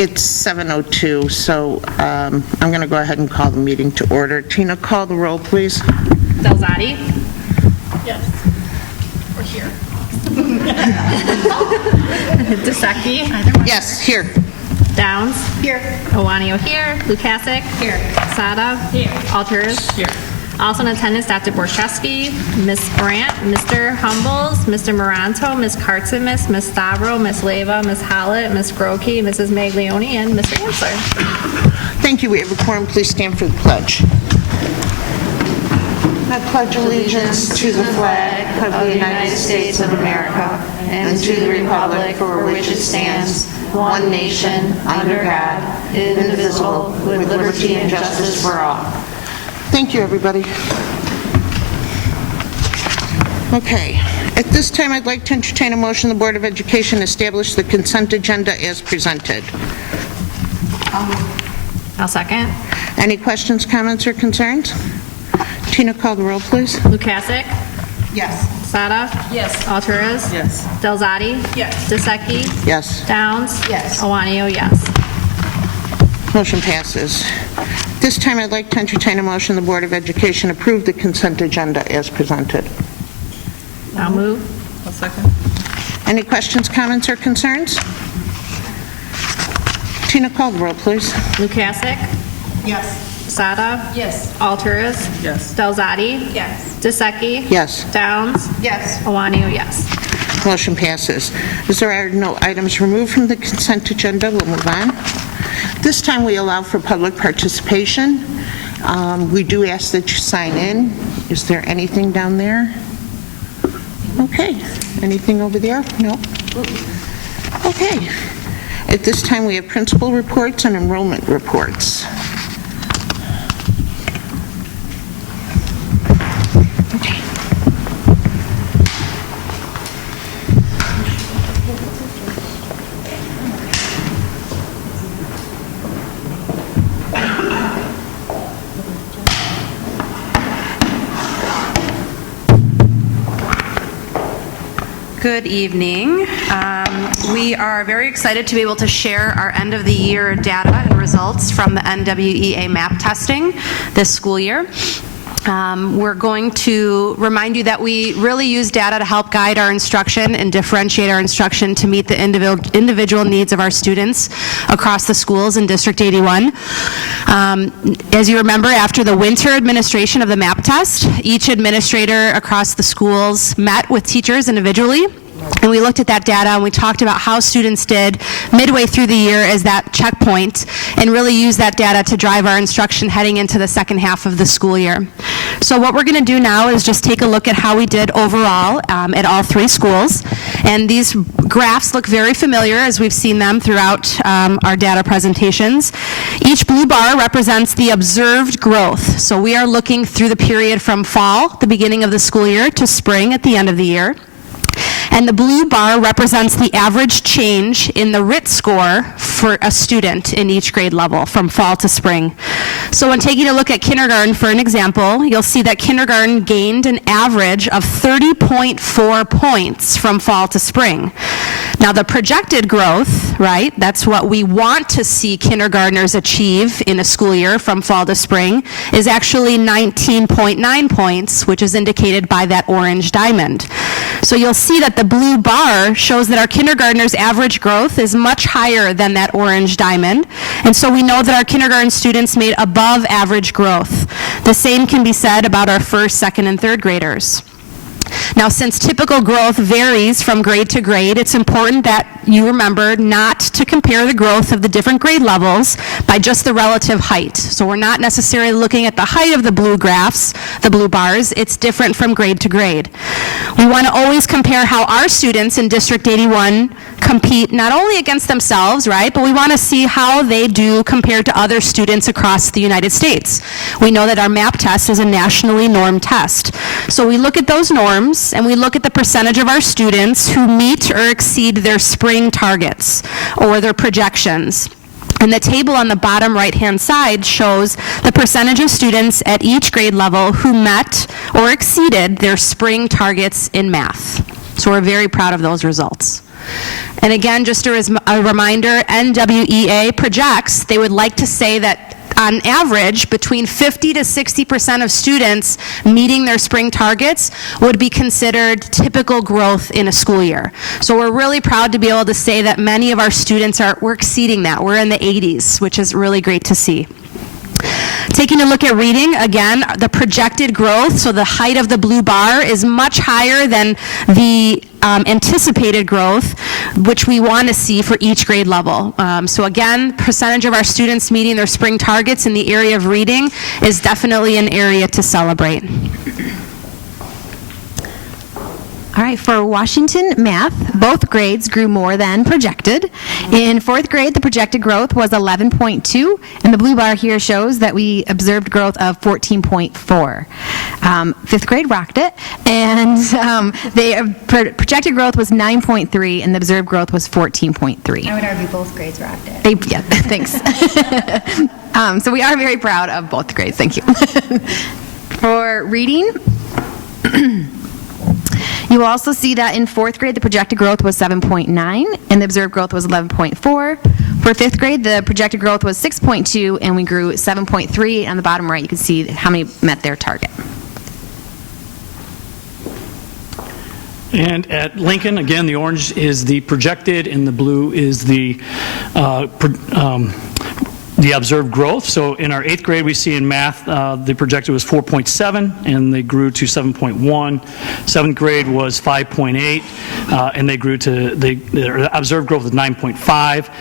It's 7:02, so I'm going to go ahead and call the meeting to order. Tina, call the roll, please. Delzati? Yes. We're here. Dusecki? Yes, here. Downs? Here. Iwanio here. Lukasik? Here. Sada? Here. Alteris? Here. Also in attendance, Dr. Borchowski, Ms. Brandt, Mr. Humbles, Mr. Moranto, Ms. Kartzimis, Ms. Stavro, Ms. Leyva, Ms. Hallett, Ms. Grokey, Mrs. Maglione, and Mr. Ansler. Thank you. We have a quorum. Please stand for the pledge. I pledge allegiance to the flag of the United States of America and to the republic for which it stands, one nation, under God, indivisible, with liberty and justice for all. Thank you, everybody. Okay. At this time, I'd like to entertain a motion the Board of Education establish the consent agenda as presented. I'll second. Any questions, comments, or concerns? Tina, call the roll, please. Lukasik? Yes. Sada? Yes. Alteris? Yes. Delzati? Yes. Dusecki? Yes. Downs? Yes. Iwanio, yes. Motion passes. This time, I'd like to entertain a motion the Board of Education approve the consent agenda as presented. I'll move. I'll second. Any questions, comments, or concerns? Tina, call the roll, please. Lukasik? Yes. Sada? Yes. Alteris? Yes. Delzati? Yes. Dusecki? Yes. Downs? Yes. Iwanio, yes. Motion passes. As there are no items removed from the consent agenda, we'll move on. This time, we allow for public participation. We do ask that you sign in. Is there anything down there? Okay. Anything over there? No? Okay. At this time, we have principal reports and enrollment reports. Okay. Good evening. We are very excited to be able to share our end of the year data and results from the NWEA MAP testing this school year. We're going to remind you that we really use data to help guide our instruction and differentiate our instruction to meet the individual needs of our students across the schools in District 81. As you remember, after the winter administration of the MAP test, each administrator across the schools met with teachers individually. And we looked at that data and we talked about how students did midway through the year as that checkpoint and really use that data to drive our instruction heading into the second half of the school year. So what we're going to do now is just take a look at how we did overall at all three schools. And these graphs look very familiar as we've seen them throughout our data presentations. Each blue bar represents the observed growth. So we are looking through the period from fall, the beginning of the school year, to spring at the end of the year. And the blue bar represents the average change in the RIT score for a student in each grade level from fall to spring. So when taking a look at kindergarten, for an example, you'll see that kindergarten gained an average of 30.4 points from fall to spring. Now the projected growth, right, that's what we want to see kindergartners achieve in a school year from fall to spring, is actually 19.9 points, which is indicated by that orange diamond. So you'll see that the blue bar shows that our kindergartners' average growth is much higher than that orange diamond. And so we know that our kindergarten students made above average growth. The same can be said about our first, second, and third graders. Now, since typical growth varies from grade to grade, it's important that you remember not to compare the growth of the different grade levels by just the relative height. So we're not necessarily looking at the height of the blue graphs, the blue bars. It's different from grade to grade. We want to always compare how our students in District 81 compete not only against themselves, right, but we want to see how they do compared to other students across the United States. We know that our MAP test is a nationally normed test. So we look at those norms and we look at the percentage of our students who meet or exceed their spring targets or their projections. And the table on the bottom right-hand side shows the percentage of students at each grade level who met or exceeded their spring targets in math. So we're very proud of those results. And again, just a reminder, NWEA projects they would like to say that on average, between 50 to 60% of students meeting their spring targets would be considered typical growth in a school year. So we're really proud to be able to say that many of our students we're exceeding that. We're in the 80s, which is really great to see. Taking a look at reading, again, the projected growth, so the height of the blue bar is much higher than the anticipated growth, which we want to see for each grade level. So again, percentage of our students meeting their spring targets in the area of reading is definitely an area to celebrate. All right, for Washington Math, both grades grew more than projected. In fourth grade, the projected growth was 11.2, and the blue bar here shows that we observed growth of 14.4. Fifth grade rocked it, and the projected growth was 9.3, and the observed growth was 14.3. I would argue both grades rocked it. Yeah, thanks. So we are very proud of both grades, thank you. For reading, you will also see that in fourth grade, the projected growth was 7.9, and the observed growth was 11.4. For fifth grade, the projected growth was 6.2, and we grew 7.3. On the bottom right, you can see how many met their target. And at Lincoln, again, the orange is the projected, and the blue is the observed growth. So in our 8th grade, we see in math, the projected was 4.7, and they grew to 7.1. 7th grade was 5.8, and they grew to, their observed growth was 9.5.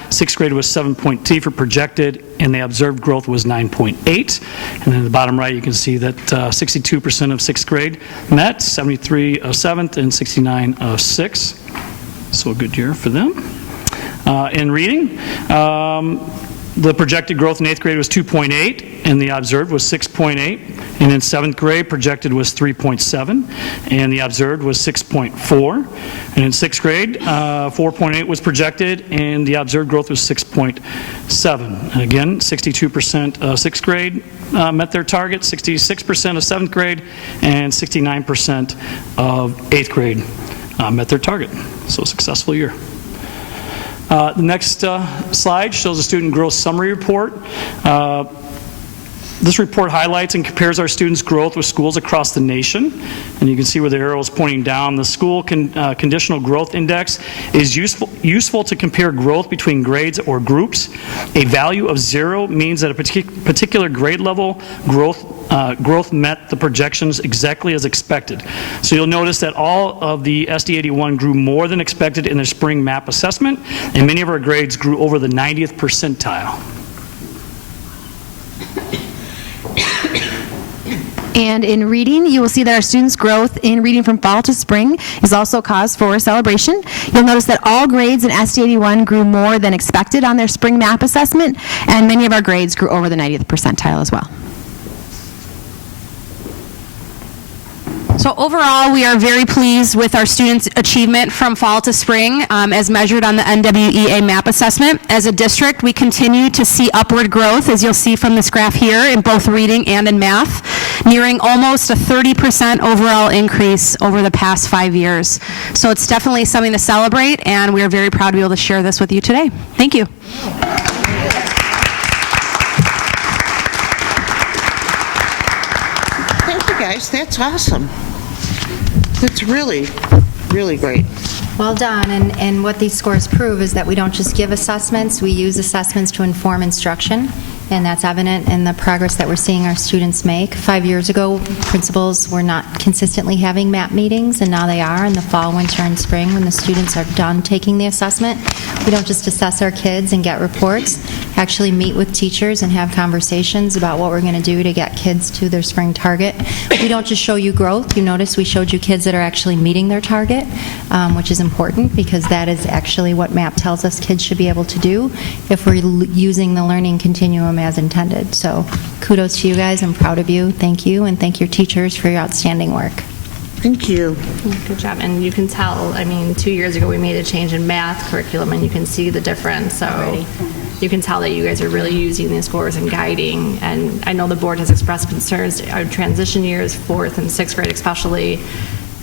6th grade was 7.2 for projected, and the observed growth was 9.8. And then at the bottom right, you can see that 62% of 6th grade met, 73 of 7th, and 69 of 6th. So a good year for them. In reading, the projected growth in 8th grade was 2.8, and the observed was 6.8. And in 7th grade, projected was 3.7, and the observed was 6.4. And in 6th grade, 4.8 was projected, and the observed growth was 6.7. And again, 62% of 6th grade met their target, 66% of 7th grade, and 69% of 8th grade met their target. So a successful year. The next slide shows a student growth summary report. This report highlights and compares our students' growth with schools across the nation. And you can see where the arrow is pointing down. The school conditional growth index is useful to compare growth between grades or groups. A value of 0 means that a particular grade level growth met the projections exactly as expected. So you'll notice that all of the SD 81 grew more than expected in their spring map assessment, and many of our grades grew over the 90th percentile. And in reading, you will see that our students' growth in reading from fall to spring is also cause for celebration. You'll notice that all grades in SD 81 grew more than expected on their spring map assessment, and many of our grades grew over the 90th percentile as well. So overall, we are very pleased with our students' achievement from fall to spring as measured on the NWEA map assessment. As a district, we continue to see upward growth, as you'll see from this graph here, in both reading and in math, nearing almost a 30% overall increase over the past 5 years. So it's definitely something to celebrate, and we are very proud to be able to share this with you today. Thank you. Thank you, guys. That's awesome. That's really, really great. Well done, and what these scores prove is that we don't just give assessments, we use assessments to inform instruction, and that's evident in the progress that we're seeing our students make. 5 years ago, principals were not consistently having MAP meetings, and now they are in the fall, winter, and spring when the students are done taking the assessment. We don't just assess our kids and get reports, actually meet with teachers and have conversations about what we're going to do to get kids to their spring target. We don't just show you growth. You notice we showed you kids that are actually meeting their target, which is important because that is actually what MAP tells us kids should be able to do if we're using the learning continuum as intended. So kudos to you guys. I'm proud of you. Thank you, and thank your teachers for your outstanding work. Thank you. Good job. And you can tell, I mean, 2 years ago we made a change in math curriculum, and you can see the difference. So you can tell that you guys are really using these scores and guiding. And I know the board has expressed concerns. Our transition years, 4th and 6th grade especially,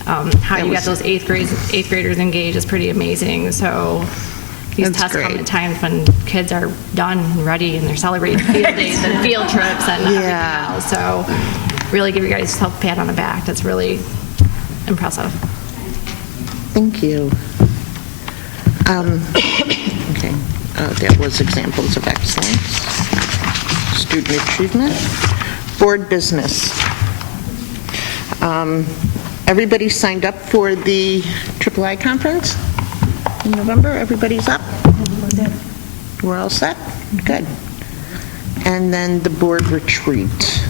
How you get those eighth graders engaged is pretty amazing. So these That's tests come great. at times when kids are done and ready and they're celebrating field days and field trips and everything else. So really give you guys yourself a pat on the back. That's really impressive. Thank you. Okay, that was examples of excellence. Student achievement. Board business. Everybody signed up for the III conference in November? Everybody's up? We're all set? Good. And then the board retreat.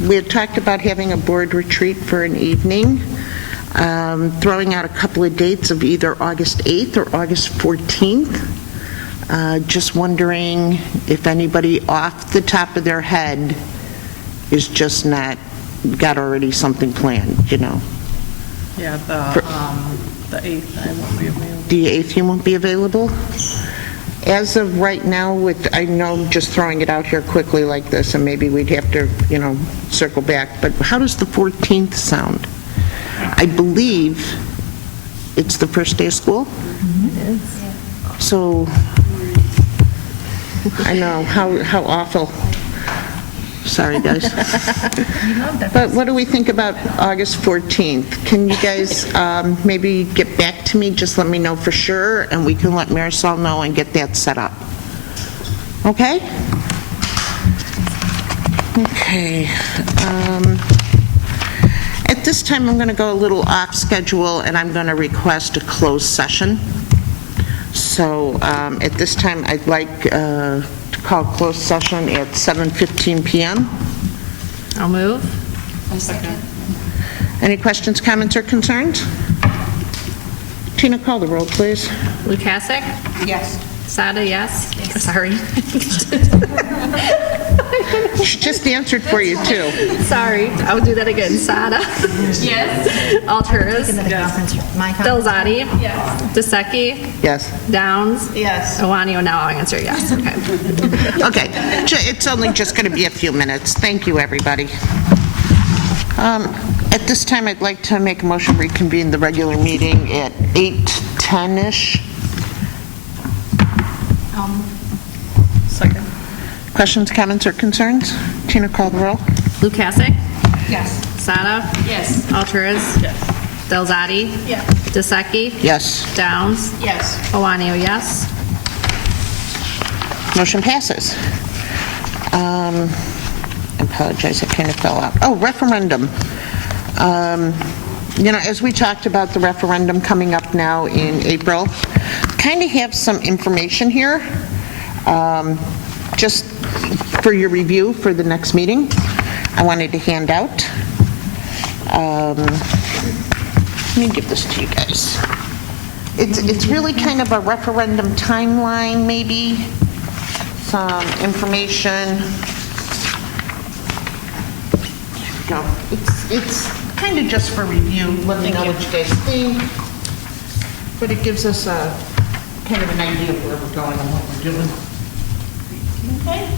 We had talked about having a board retreat for an evening, throwing out a couple of dates of either August 8th or August 14th. Just wondering if anybody off the top of their head is just not, got already something planned, you know. Yeah, the 8th, I won't be available. The 8th you won't be available? As of right now, with, I know just throwing it out here quickly like this, and maybe we'd have to, you know, circle back, but how does the 14th sound? I believe it's the first day of school? It is. So, I know, how awful. Sorry, guys. But what do we think about August 14th? Can you guys maybe get back to me? Just let me know for sure, and we can let Marisol know and get that set up. Okay? Okay. At this time, I'm going to go a little off schedule, and I'm going to request a closed session. So at this time, I'd like to call closed session at 7:15 p.m. I'll move. Any questions, comments, or concerns? Tina, call the roll, please. Lukasik? Yes. Sada, yes? Sorry. She just answered for you, too. Sorry. I'll do that again. Sada? Yes. Alturas? My Delzati? Yes. DeSecchi? Yes. Downs? Yes. Iwanio, now I'll answer yes. Okay. Okay. It's only just going to be a few minutes. Thank you, everybody. At this time, I'd like to make a motion to reconvene the regular meeting at 8:10-ish. Second. Questions, comments, or concerns? Tina, call the roll. Lukasik? Yes. Sada? Yes. Alturas? Yes. Delzati? Yes. DeSecchi? Yes. Downs? Yes. Iwanio, yes? Motion passes. I apologize, I kind of fell out. Oh, referendum. You know, as we talked about the referendum coming up now in April, kind of have some information here, just for your review for the next meeting. I wanted to hand out. Let me give this to you guys. It's really kind of a referendum timeline, maybe, some information. There we go. It's kind of just for review, let me know what you guys think. But it gives us a kind of an idea of where we're going and what we're doing. Okay?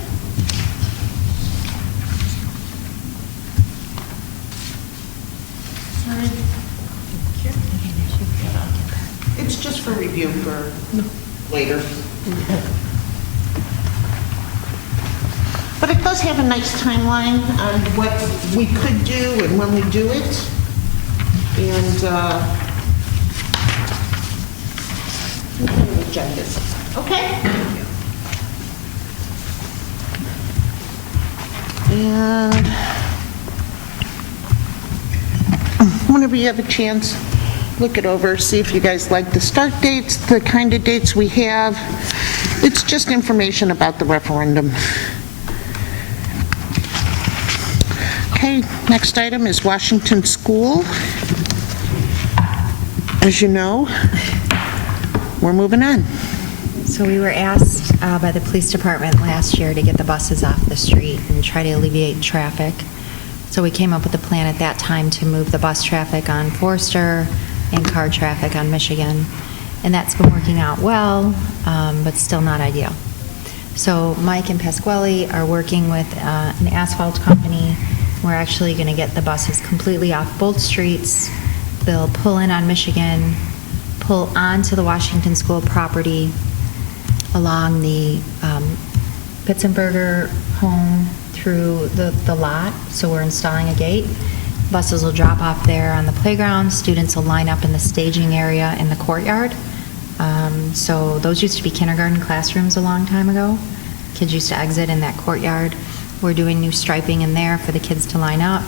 It's just for review for later. But it does have a nice timeline on what we could do and when we do it. And agendas. Okay? And whenever you have a chance, look it over, see if you guys like the start dates, the kind of dates we have. It's just information about the referendum. Okay, next item is Washington School. As you know, we're moving on. So we were asked by the police department last year to get the buses off the street and try to alleviate traffic. So we came up with a plan at that time to move the bus traffic on Forster and car traffic on Michigan. And that's been working out well, but still not ideal. So Mike and Pasquale are working with an asphalt company We're actually going to get the buses completely off both streets. They'll pull in on Michigan, pull onto the Washington School property along the Pitzenberger home through the lot, so we're installing a gate. Buses will drop off there on the playground. Students will line up in the staging area in the courtyard. So those used to be kindergarten classrooms a long time ago. Kids used to exit in that courtyard. We're doing new striping in there for the kids to line up,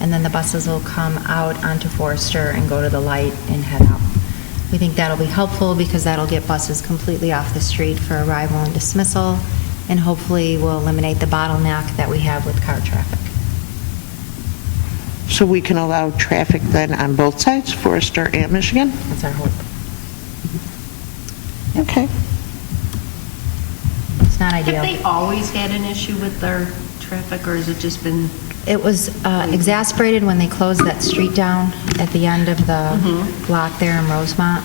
and then the buses will come out onto Forester and go to the light and head out. We think that'll be helpful because that'll get buses completely off the street for arrival and dismissal, and hopefully will eliminate the bottleneck that we have with car traffic. So we can allow traffic then on both sides, Forester and Michigan? That's our hope. Okay. It's not Have ideal. they always had an issue with their traffic, or has it just been? It was exacerbated when they closed that street down at the end of the block there in Rosemont,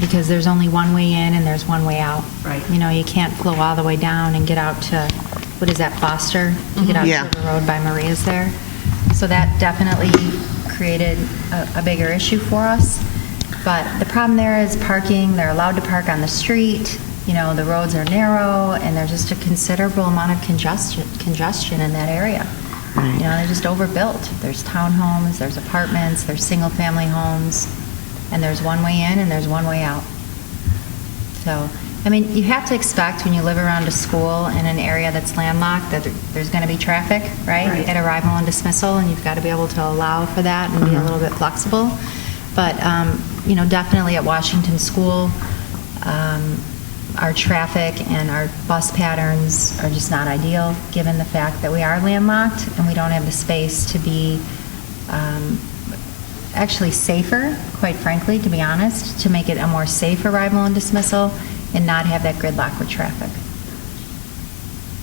because there's only one way in and there's one way out. Right. You know, you can't flow all the way down and get out to, what is that, Foster? To get out Yeah. to the road by Maria's there. So that definitely created a bigger issue for us. But the problem there is parking. They're allowed to park on the street. You know, the roads are narrow, and there's just a considerable amount of congestion in that area. You know, they're just overbuilt. There's townhomes, there's apartments, there's single-family homes, and there's one way in and there's one way out. So, I mean, you have to expect when you live around a school in an area that's landlocked that there's going to be traffic, right? Right. At arrival and dismissal, and you've got to be able to allow for that and be a little bit flexible. But, you know, definitely at Washington School, our traffic and our bus patterns are just not ideal, given the fact that we are landlocked and we don't have the space to be actually safer, quite frankly, to be honest, to make it a more safe arrival and dismissal and not have that gridlock with traffic.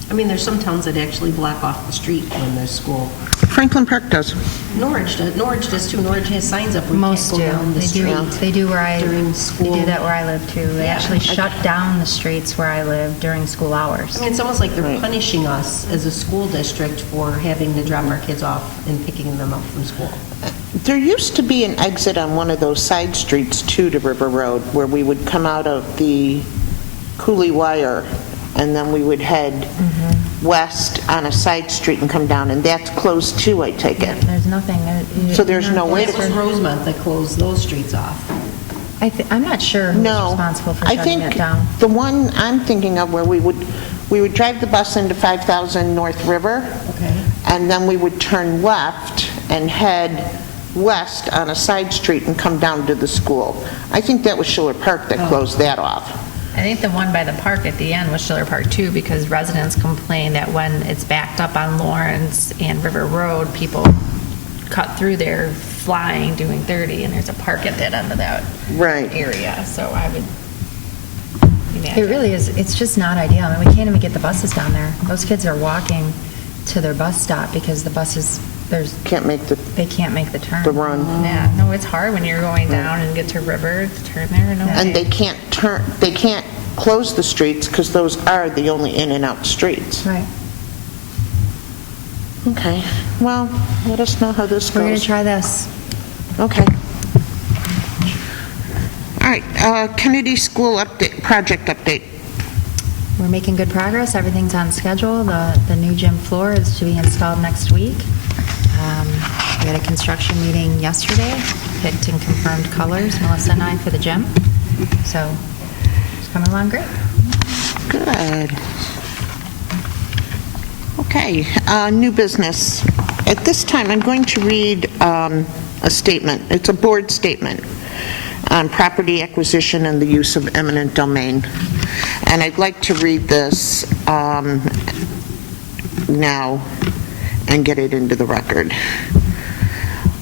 I mean, there's some towns that actually block off the street when there's school. Franklin Park does. Norwich does too. Norwich has signs up where you Most can't do. go down the They street. do. They do where I, during they school. do that where I live too. They Yeah. actually shut down the streets where I live during school hours. I mean, it's almost like they're punishing us as a school district for having to drop our kids off and picking them up from school. There used to be an exit on one of those side streets too to River Road where we would come out of the Cooley Wire and then we would head west on a side street and come down, and that's closed too, I take it. There's nothing. So there's no way It was Rosemont that closed those streets off. I'm not sure who's No. responsible for I shutting think it down. the one I'm thinking of where we would drive the bus into 5000 North River, Okay. and then we would turn left and head west on a side street and come down to the school. I think that was Schiller Park that closed that off. I think the one by the park at the end was Schiller Park too, because residents complain that when it's backed up on Lawrence and River Road, people cut through there flying, doing 30, and there's a park at that end of that Right. area, so I would It imagine. really is, it's just not ideal. I mean, we can't even get the buses down there. Those kids are walking to their bus stop because the buses, Can't make they can't make the turn. the run. Yeah, no, it's hard when you're going down and get to River to turn there. No And way. they can't close the streets because those are the only in and out streets. Right. Okay, well, let us know how this We're going to goes. try this. Okay. All right, Kennedy School update, project update. We're making good progress. Everything's on schedule. The new gym floor is to be installed next week. We had a construction meeting yesterday, picked and confirmed colors, Melissa and I, for the gym. So it's coming along great. Good. Okay, new business. At this time, I'm going to read a statement. It's a board statement on property acquisition and the use of eminent domain. And I'd like to read this now and get it into the record.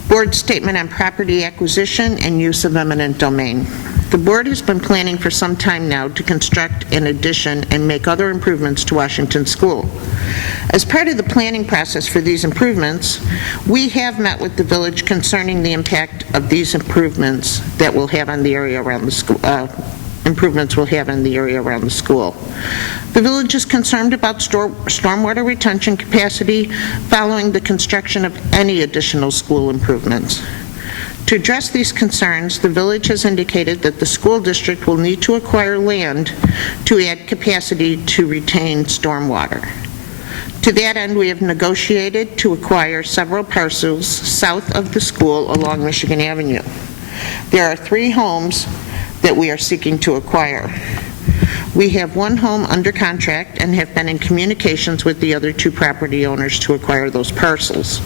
Board statement on property acquisition and use of eminent domain. The board has been planning for some time now to construct an addition and make other improvements to Washington School. As part of the planning process for these improvements, we have met with the village concerning the impact of these improvements that will have on the area around the school, improvements will have in the area around the school. The village is concerned about stormwater retention capacity following the construction of any additional school improvements. To address these concerns, the village has indicated that the school district will need to acquire land to add capacity to retain stormwater. To that end, we have negotiated to acquire several parcels south of the school along Michigan Avenue. There are 3 homes that we are seeking to acquire. We have 1 home under contract and have been in communications with the other 2 property owners to acquire those parcels.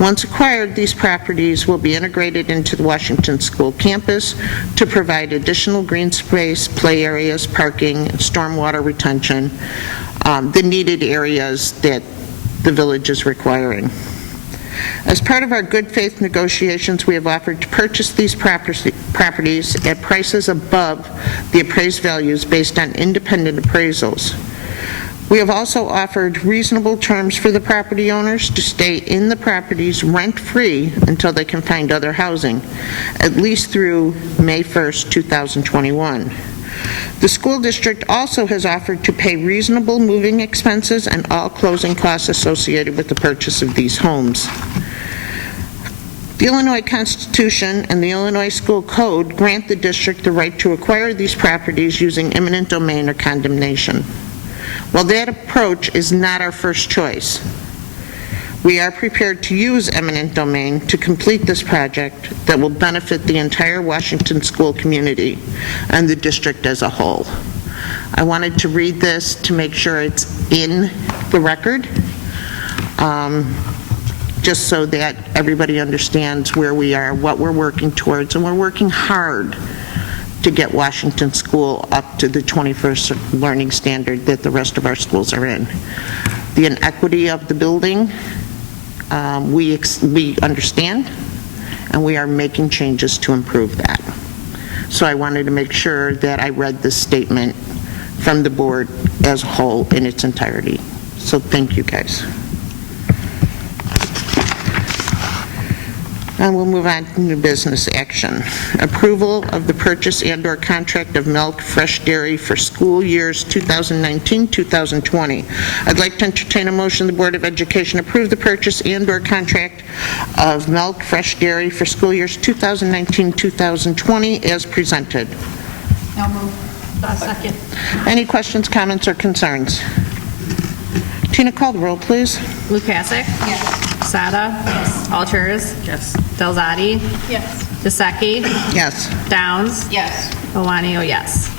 Once acquired, these properties will be integrated into the Washington School campus to provide additional green space, play areas, parking, stormwater retention, the needed areas that the village is requiring. As part of our good faith negotiations, we have offered to purchase these properties at prices above the appraised values based on independent appraisals. We have also offered reasonable terms for the property owners to stay in the properties rent-free until they can find other housing, at least through May 1st, 2021. The school district also has offered to pay reasonable moving expenses and all closing costs associated with the purchase of these homes. The Illinois Constitution and the Illinois School Code grant the district the right to acquire these properties using eminent domain or condemnation. While that approach is not our first choice, we are prepared to use eminent domain to complete this project that will benefit the entire Washington school community and the district as a whole. I wanted to read this to make sure it's in the record, just so that everybody understands where we are, what we're working towards, and we're working hard to get Washington School up to the 21st learning standard that the rest of our schools are in. The inequity of the building, we understand, and we are making changes to improve that. So I wanted to make sure that I read this statement from the board as a whole in its entirety. So thank you, guys. And we'll move on to new business action. Approval of the purchase and/or contract of milk, fresh dairy for school years 2019-2020. I'd like to entertain a motion the Board of Education approve the purchase and/or contract of milk, fresh dairy for school years 2019-2020 as presented. I'll move. Second. Any questions, comments, or concerns? Tina, call the roll, please. Lukasik? Yes. Sada? Yes. Alturas? Yes. Delzadi? Yes. DeSecchi? Yes. Downs? Yes. Owanio, yes.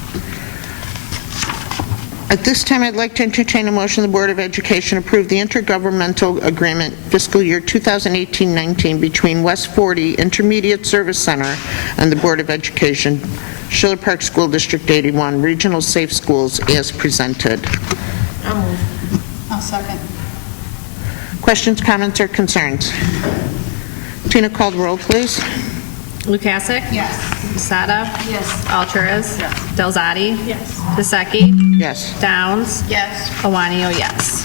At this time, I'd like to entertain a motion the Board of Education approve the intergovernmental agreement fiscal year 2018-19 between West 40 Intermediate Service Center and the Board of Education, Schiller Park School District 81, Regional Safe Schools as presented. I'll move. I'll second. Questions, comments, or concerns? Tina, call the roll, please. Lukasik? Yes. Sada? Yes. Alturas? Yes. Delzadi? Yes. DeSecchi? Yes. Downs? Yes. Owanio, yes.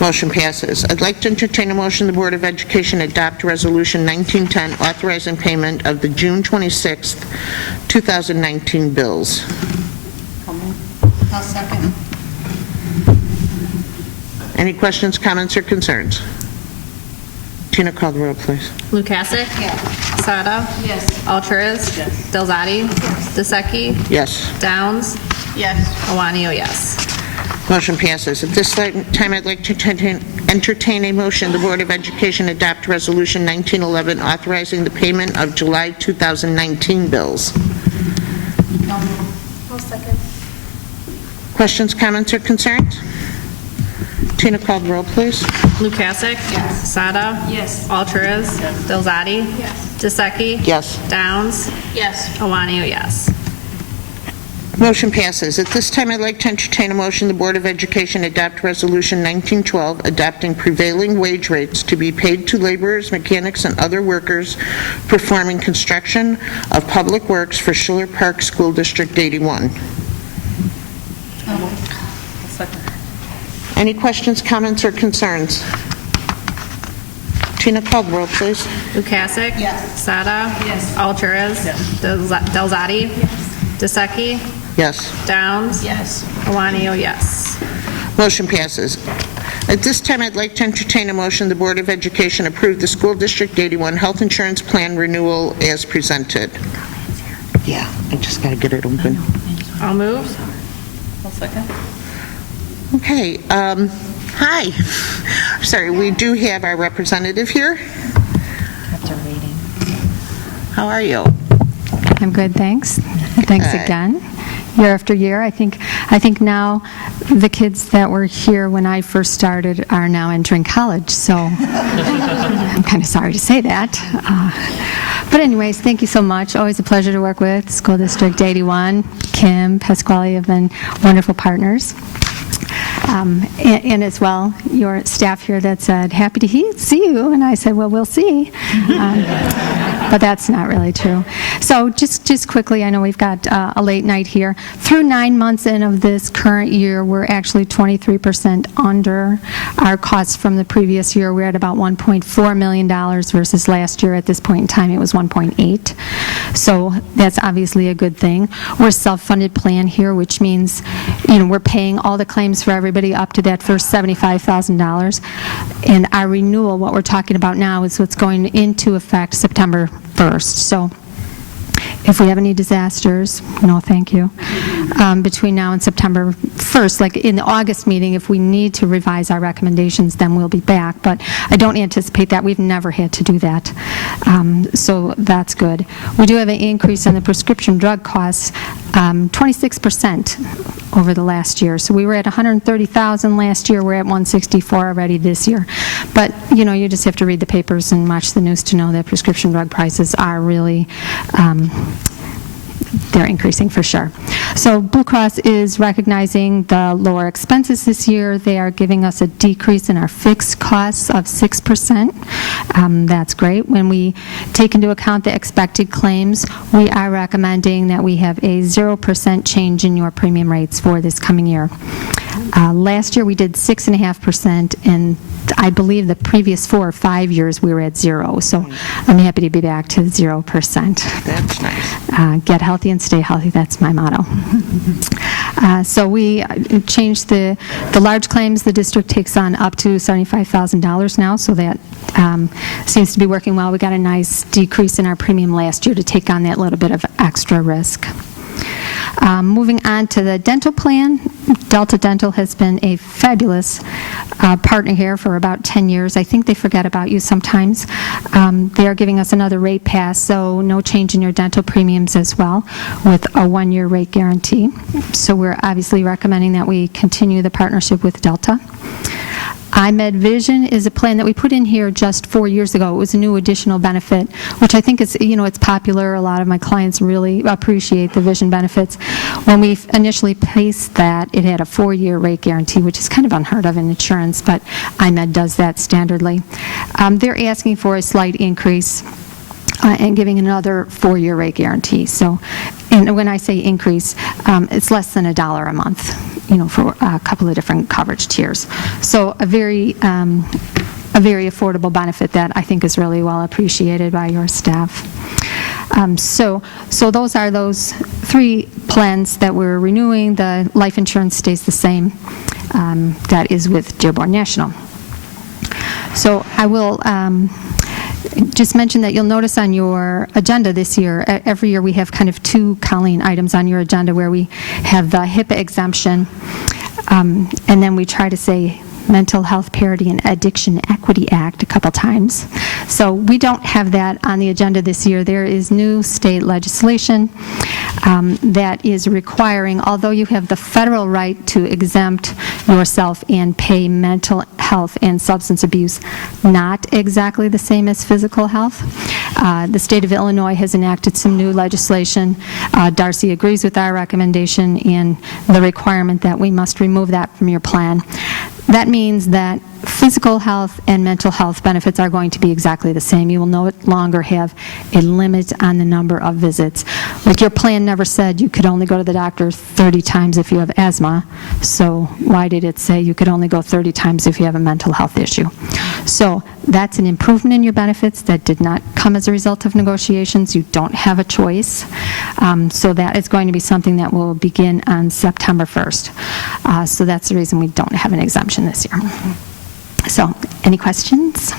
Motion passes. I'd like to entertain a motion the Board of Education adopt Resolution 1910 authorizing payment of the June 26th, 2019 bills. I'll move. I'll second. Any questions, comments, or concerns? Tina, call the roll, please. Lukasik? Yes. Sada? Yes. Alturas? Yes. Delzadi? Yes. DeSecchi? Yes. Downs? Yes. Owanio, yes. Motion passes. At this time, I'd like to entertain a motion the Board of Education adopt Resolution 1911 authorizing the payment of July 2019 bills. I'll move. I'll second. Questions, comments, or concerns? Tina, call the roll, please. Lukasik? Yes. Sada? Yes. Alturas? Yes. Delzadi? Yes. DeSecchi? Yes. Downs? Yes. Owanio, yes. Motion passes. At this time, I'd like to entertain a motion the Board of Education adopt Resolution 1912 adopting prevailing wage rates to be paid to laborers, mechanics, and other workers performing construction of public works for Schiller Park School District 81. I'll move. I'll second. Any questions, comments, or concerns? Tina, call the roll, please. Lukasik? Yes. Sada? Yes. Alturas? Yes. Delzadi? Yes. DeSecchi? Yes. Downs? Yes. Iwanio, yes. Motion passes. At this time, I'd like to entertain a motion the Board of Education approve the School District 81 Health Insurance Plan renewal as presented. Yeah, I just got to get it open. I'll move. I'll second. Okay, hi. Sorry, we do have our representative here. That's a reading. How are you? I'm good, thanks. Thanks Good. again. Year after year, I think now the kids that were here when I first started are now entering college, so I'm kind of sorry to say that. But anyways, thank you so much. Always a pleasure to work with. School District 81, Kim, Pasquale have been wonderful partners. And as well, your staff here that said, happy to see you, and I said, well, we'll see. But that's not really true. So just quickly, I know we've got a late night here. Through 9 months in of this current year, we're actually 23% under our costs from the previous year. We're at about $1.4 million versus last year at this point in time it was 1.8. So that's obviously a good thing. We're a self-funded plan here, which means we're paying all the claims for everybody up to that first $75,000. And our renewal, what we're talking about now, is what's going into effect September 1st. So if we have any disasters, no thank you, between now and September 1st, like in the August meeting, if we need to revise our recommendations, then we'll be back. But I don't anticipate that. We've never had to do that. So that's good. We do have an increase in the prescription drug costs, 26% over the last year. So we were at $130,000 last year. We're at $164 already this year. But, you just have to read the papers and watch the news to know that prescription drug prices are really they're increasing for sure. So Blue Cross is recognizing the lower expenses this year. They are giving us a decrease in our fixed costs of 6%. That's great. When we take into account the expected claims, we are recommending that we have a 0% change in your premium rates for this coming year. Last year we did 6.5%, and I believe the previous 4 or 5 years we were at 0. So I'm happy to be back to 0%. That's nice. Get healthy and stay healthy. That's my motto. So we changed the large claims the district takes on up to $75,000 now, so that seems to be working well. We got a nice decrease in our premium last year to take on that little bit of extra risk. Moving on to the dental plan, Delta Dental has been a fabulous partner here for about 10 years. I think they forget about you sometimes. They are giving us another rate pass, so no change in your dental premiums as well, with a 1-year rate guarantee. So we're obviously recommending that we continue the partnership with Delta. iMed Vision is a plan that we put in here just 4 years ago. It was a new additional benefit, which I think is, it's popular. A lot of my clients really appreciate the vision benefits. When we initially placed that, it had a 4-year rate guarantee, which is kind of unheard of in insurance, but iMed does that standardly. They're asking for a slight increase and giving another 4-year rate guarantee. So, and when I say increase, it's less than $1 a month, for a couple of different coverage tiers. So a very affordable benefit that I think is really well appreciated by your staff. So those are those 3 plans that we're renewing. The life insurance stays the same. That is with Dearborn National. So I will just mention that you'll notice on your agenda this year, every year we have kind of 2 Colleen items on your agenda where we have the HIPAA exemption, and then we try to say Mental Health Parity and Addiction Equity Act a couple times. So we don't have that on the agenda this year. There is new state legislation that is requiring, although you have the federal right to exempt yourself and pay mental health and substance abuse, not exactly the same as physical health. The state of Illinois has enacted some new legislation. Darcy agrees with our recommendation and the requirement that we must remove that from your plan. That means that physical health and mental health benefits are going to be exactly the same. You will no longer have a limit on the number of visits. Like your plan never said you could only go to the doctor 30 times if you have asthma, so why did it say you could only go 30 times if you have a mental health issue? So that's an improvement in your benefits that did not come as a result of negotiations. You don't have a choice. So that is going to be something that will begin on September 1st. So that's the reason we don't have an exemption this year. So, any questions?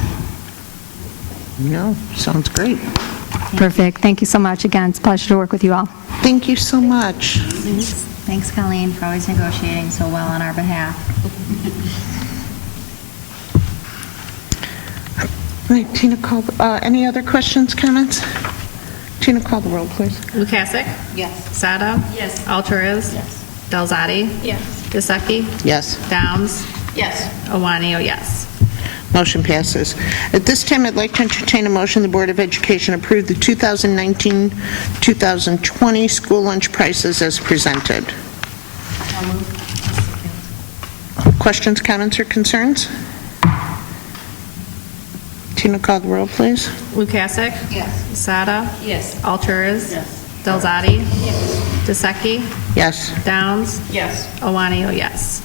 No, sounds great. Perfect. Thank you so much. Again, it's a pleasure to work with you all. Thank you so much. Thanks, Colleen, for always negotiating so well on our behalf. All right, Tina, any other questions, comments? Tina, call the roll, please. Lukasik? Yes. Sada? Yes. Alturez? Yes. Delzadi? Yes. Diseki? Yes. Downs? Yes. Iwanio, yes. Motion passes. At this time, I'd like to entertain a motion the Board of Education approve the 2019-2020 school lunch prices as presented. Questions, comments, or concerns? Tina, call the roll, please. Lukasik? Yes. Sada? Yes. Alturez? Yes. Delzadi? Yes. Diseki? Yes. Downs? Yes. Iwanio, yes.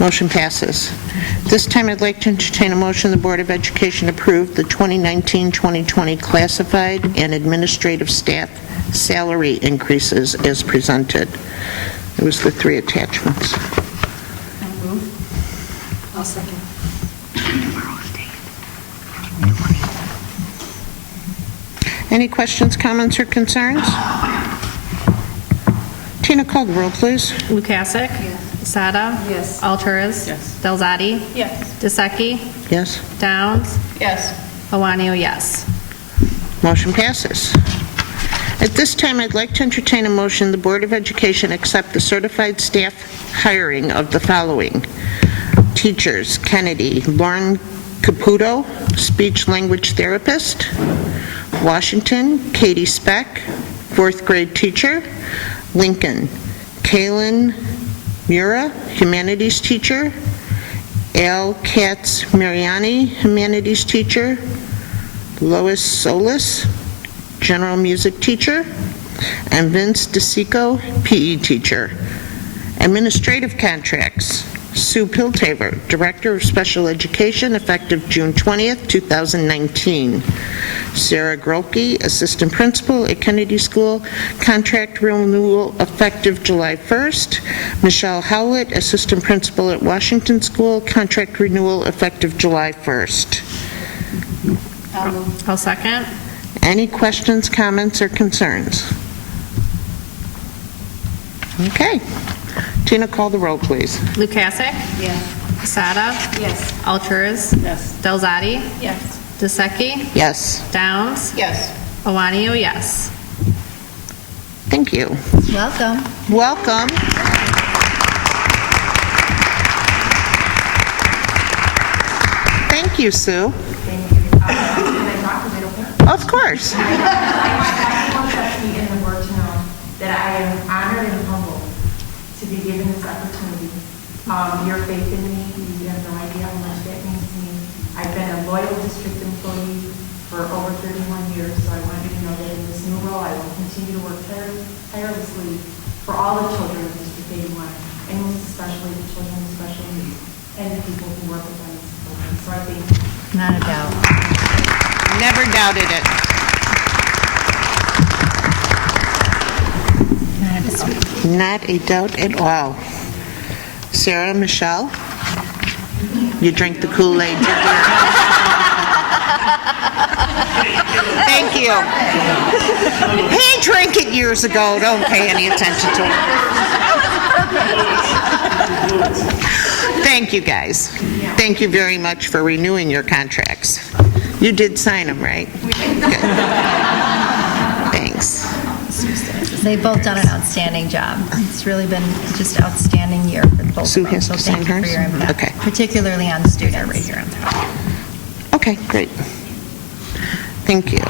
Motion passes. This time, I'd like to entertain a motion the Board of Education approve the 2019-2020 classified and administrative staff salary increases as presented. It was the 3 attachments. I'll second. Any questions, comments, or concerns? Tina, call the roll, please. Lukasik? Yes. Sada? Yes. Alturez? Yes. Delzadi? Yes. Diseki? Yes. Downs? Yes. Iwanio, yes. Motion passes. At this time, I'd like to entertain a motion the Board of Education accept the certified staff hiring of the following. Teachers, Kennedy, Lauren Caputo, speech language therapist. Washington, Katie Speck, 4th grade teacher. Lincoln, Kaylin Mura, humanities teacher. Al Katz Mariani, humanities teacher. Lois Solis, general music teacher. And Vince DeSico, PE teacher. Administrative contracts. Sue Piltaver, Director of Special Education, effective June 20th, 2019. Sarah Grolke, Assistant Principal at Kennedy School, contract renewal effective July 1st. Michelle Howlett, Assistant Principal at Washington School, contract renewal effective July 1st. I'll second. Any questions, comments, or concerns? Okay. Tina, call the roll, please. Lukasik? Yes. Sada? Yes. Alturez? Yes. Delzadi? Yes. Diseki? Yes. Downs? Yes. Iwanio, yes. Thank you. Welcome. Welcome. Thank you, Sue. Thank you. Can I talk? Is it okay? Of course. I want Trustee and the board to know that I am honored and humbled to be given this opportunity. Your faith in me, you have no idea how much that means to me. I've been a loyal district employee for over 31 years, so I want you to know that in this new role, I will continue to work tirelessly for all the children of District 81, and most especially the children with special needs and the people who work with them. So I thank you. Not a doubt. Never doubted it. Not a doubt at all. Sarah, Michelle, you drink the Kool-Aid. Thank you. He drank it years ago. Don't pay any attention to it. Thank you, guys. Thank you very much for renewing your contracts. You did sign them, right? Good. Thanks. They've both done an outstanding job. It's really been just an outstanding year for both Sue of them. has So to thank sign you for your hers? input, Okay. particularly on students. Right here. Okay, great. Thank you.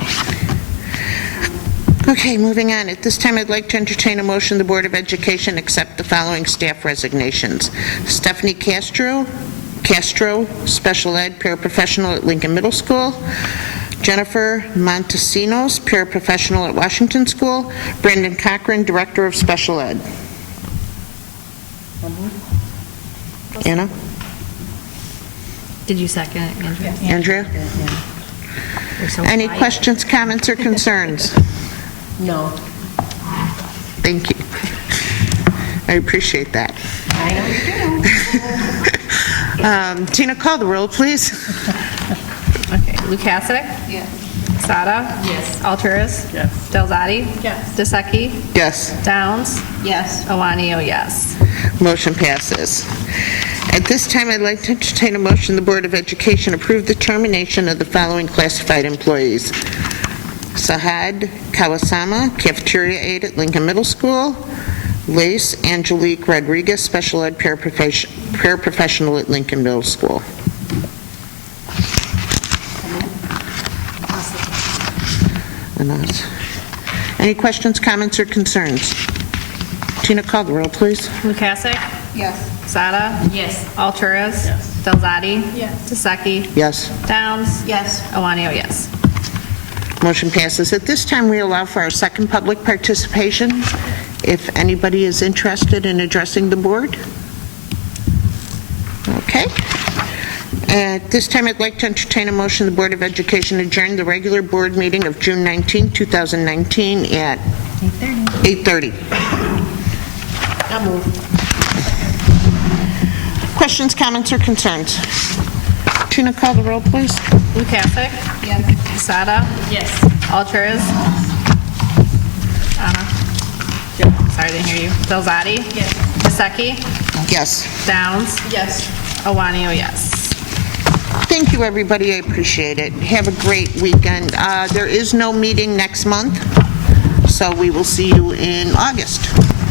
Okay, moving on. At this time, I'd like to entertain a motion the Board of Education accept the following staff resignations. Stephanie Castro, Castro, special ed, paraprofessional at Lincoln Middle School. Jennifer Montesinos, paraprofessional at Washington School. Brandon Cochran, director of special ed. Anna? Did you second it, Andrea? Andrea? You're so Any quiet. questions, comments, or concerns? No. Thank you. I appreciate that. Tina, call the roll, please. Okay, Lukasik? Yes. Sada? Yes. Alturas? Yes. Delzadi? Yes. Dyseki? Yes. Downs? Yes. Iwanio, yes. Motion passes. At this time, I'd like to entertain a motion the Board of Education approve the termination of the following classified employees. Sahad Kawasama, cafeteria aide at Lincoln Middle School. Lace Angelique Rodriguez, special ed paraprofessional at Lincoln Middle School. Any questions, comments, or concerns? Tina, call the roll, please. Lukasik? Yes. Sada? Yes. Alturas? Yes. Delzadi? Yes. Dyseki? Yes. Downs? Yes. Iwanio, yes. Motion passes. At this time, we allow for our second public participation. If anybody is interested in addressing the board. Okay. At this time, I'd like to entertain a motion the Board of Education adjourn the regular board meeting of June 19, 2019 at 8:30. I'll move. Questions, comments, or concerns? Tina, call the roll, please. Lukasik? Yes. Sada? Yes. Alturas? Anna? Sorry, I didn't hear you. Delzadi? Yes. Dyseki? Yes. Downs? Yes. Iwanio, yes. Thank you, everybody. I appreciate it. Have a great weekend. There is no meeting next month, so we will see you in August.